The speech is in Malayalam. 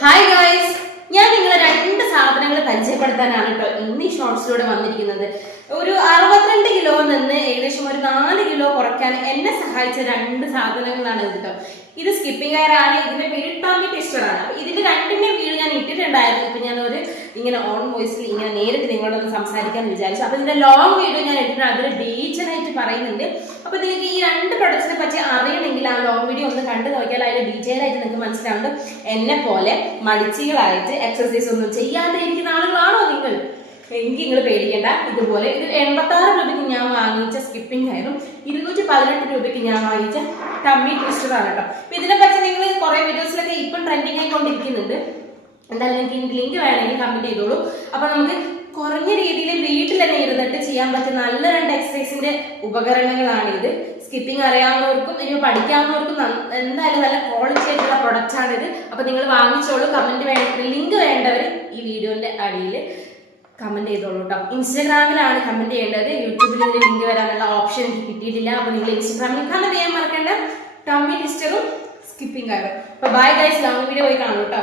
ഹായ് ഗൈസ്, ഞാൻ നിങ്ങളെ രണ്ട് സാധനങ്ങൾ പരിചയപ്പെടുത്താനാണ് കേട്ടോ ഇന്ന് ഈ ഷോർട്സിലൂടെ വന്നിരിക്കുന്നത്. ഒരു 62 കിലോ നിന്ന് ഏകദേശം ഒരു 4 കിലോ കുറയ്ക്കാൻ എന്നെ സഹായിച്ച രണ്ട് സാധനങ്ങളാണ് ഇത് കേട്ടോ. ഇത് സ്കിപ്പിംഗ് കയർ ആണ്, ഇതിന്റെ പേര് ടമ്മി ട്വിസ്റ്റർ ആണ്. ഇതിന്റെ രണ്ടിന്റെയും വീഡിയോ ഞാൻ ഇട്ടിട്ടുണ്ടായിരുന്നു. ഇപ്പൊ ഞാൻ ഒരു ഇങ്ങനെ ഓൺ വോയിസിൽ ഇങ്ങനെ നേരിട്ട് നിങ്ങളോടൊന്ന് സംസാരിക്കാന്ന് വിചാരിച്ചു. അപ്പൊ ഇതിന്റെ ലോങ് വീഡിയോ ഞാൻ ഇട്ടിട്ട് അതിൽ ഡീറ്റെയിൽ ആയിട്ട് പറയുന്നുണ്ട്. അപ്പൊ നിങ്ങൾക്ക് ഈ രണ്ട് പ്രൊഡക്ട്സിനെ പറ്റി അറിയണമെങ്കിൽ ആ ലോങ് വീഡിയോ ഒന്ന് കണ്ടു നോക്കിയാൽ അതിൽ ഡീറ്റെയിൽ ആയിട്ട് നിങ്ങൾക്ക് മനസ്സിലാവുന്നുണ്ട്. എന്നെ പോലെ മടിച്ചികളായിട്ട് എക്സസൈസ് ഒന്നും ചെയ്യാതെ ഇരിക്കുന്ന ആളുകളാണോ നിങ്ങൾ? എനിക്ക് നിങ്ങൾ പേടിക്കേണ്ട. ഇതുപോലെ ഇത് 86 രൂപയ്ക്ക് ഞാൻ വാങ്ങിച്ച സ്കിപ്പിംഗ് കയറും 218 രൂപയ്ക്ക് ഞാൻ വാങ്ങിച്ച ടമ്മി ട്വിസ്റ്ററാണ് കേട്ടോ. അപ്പൊ ഇതിനെ പറ്റി നിങ്ങൾ കുറെ വീഡിയോസിലൊക്കെ ഇപ്പം ട്രെൻഡിങ് ആയിക്കൊണ്ടിരിക്കുന്നുണ്ട്. എന്തായാലും നിങ്ങൾക്ക് ലിങ്ക് വേണമെങ്കിൽ കമന്റ് ചെയ്തോളൂ. അപ്പൊ നമുക്ക് കുറഞ്ഞ രീതിയിൽ വീട്ടിൽ തന്നെ ഇരുന്നിട്ട് ചെയ്യാൻ പറ്റുന്ന നല്ല രണ്ട് എക്സസൈസിന്റെ ഉപകരണങ്ങളാണ് ഇത്. സ്കിപ്പിംഗ് അറിയാവുന്നവർക്കും ഇനി പഠിക്കാവുന്നവർക്കും എന്തായാലും നല്ല ക്വാളിറ്റി ആയിട്ടുള്ള പ്രൊഡക്റ്റ് ആണ് ഇത്. അപ്പൊ നിങ്ങൾ വാങ്ങിച്ചോളൂ. ലിങ്ക് വേണ്ടവർ ഈ വീഡിയോന്റെ അടിയിൽ കമന്റ് ചെയ്തോളൂ കേട്ടോ. ഇൻസ്റ്റാഗ്രാമിലാണ് കമന്റ് ചെയ്യേണ്ടത്. യൂട്യൂബിൽ ഇതിന്റെ ലിങ്ക് വരാനുള്ള ഓപ്ഷൻ എനിക്ക് കിട്ടിയിട്ടില്ല. അപ്പൊ നിങ്ങൾ ഇൻസ്റ്റാഗ്രാമിൽ കമന്റ് ചെയ്യാൻ മറക്കണ്ട. ടമ്മി ട്വിസ്റ്ററും സ്കിപ്പിംഗ് ആകും. അപ്പൊ ബൈ ഗൈസ്, ലോങ് വീഡിയോ പോയി കാണൂ കേട്ടോ.